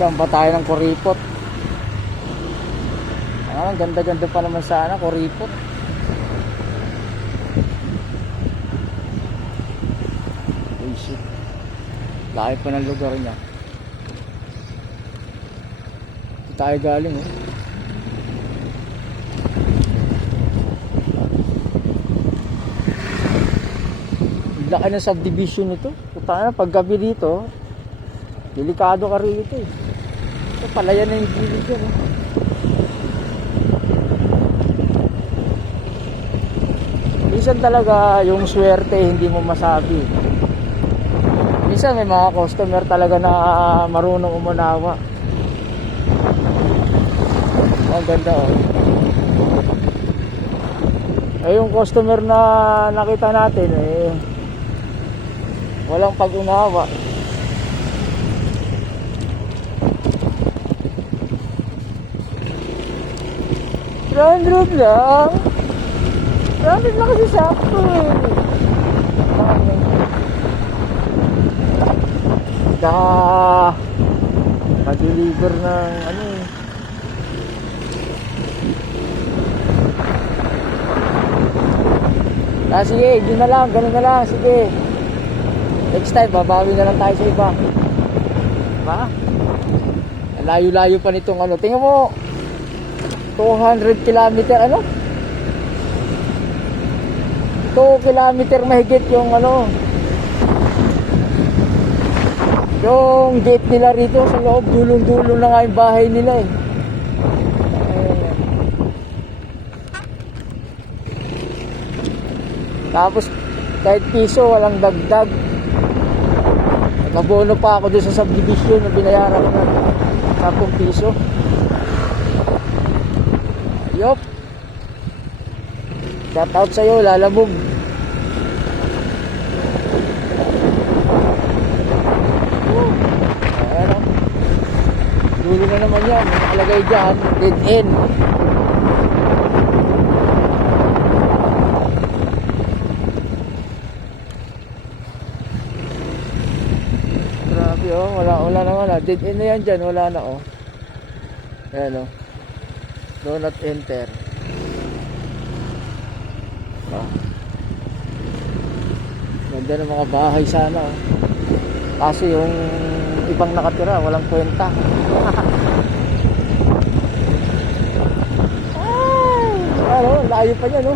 Saan ba tayo ng kuripot? Ang ganda-ganda pa naman sana, kuripot. Oh shit. Laki pa ng lugar niya. Ito tayo galing eh. Laki ng subdivision nito. Puta na, pag gabi dito, delikado ka rito eh. Ito palayan na yung gilid yan eh. Minsan talaga yung swerte hindi mo masabi. Minsan may mga customer talaga na marunong umunawa. Ang ganda oh. Eh yung customer na nakita natin eh walang pag-unawa. $100 lang. $100 lang kasi sakto eh. Mag-deliver ng ano eh. Sige, yun na lang, ganun na lang, sige. Next time, babawi na lang tayo sa iba. Diba? Layo-layo pa nitong ano. Tingnan mo, 200 kilometer, ano? 2 kilometer mahigit yung ano. Yung gate nila rito sa loob, dulong-dulong na nga yung bahay nila eh. Tapos kahit piso walang dagdag. Nabono pa ako doon sa subdivision na binayaran ko ng 10 piso. Yup. Shout out sa'yo, Lalabog. Ayan o. Dulo na naman yan. Nakalagay dyan, dead end. Oh, wala na wala. Dead end na yan dyan. Wala na oh. Ayan oh. Do not enter. Oh. Ganda ng mga bahay sana oh. Kasi yung ibang nakatira walang kwenta. Ay, ano, layo pa niya no.